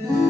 Mm-hmm. Uh -huh.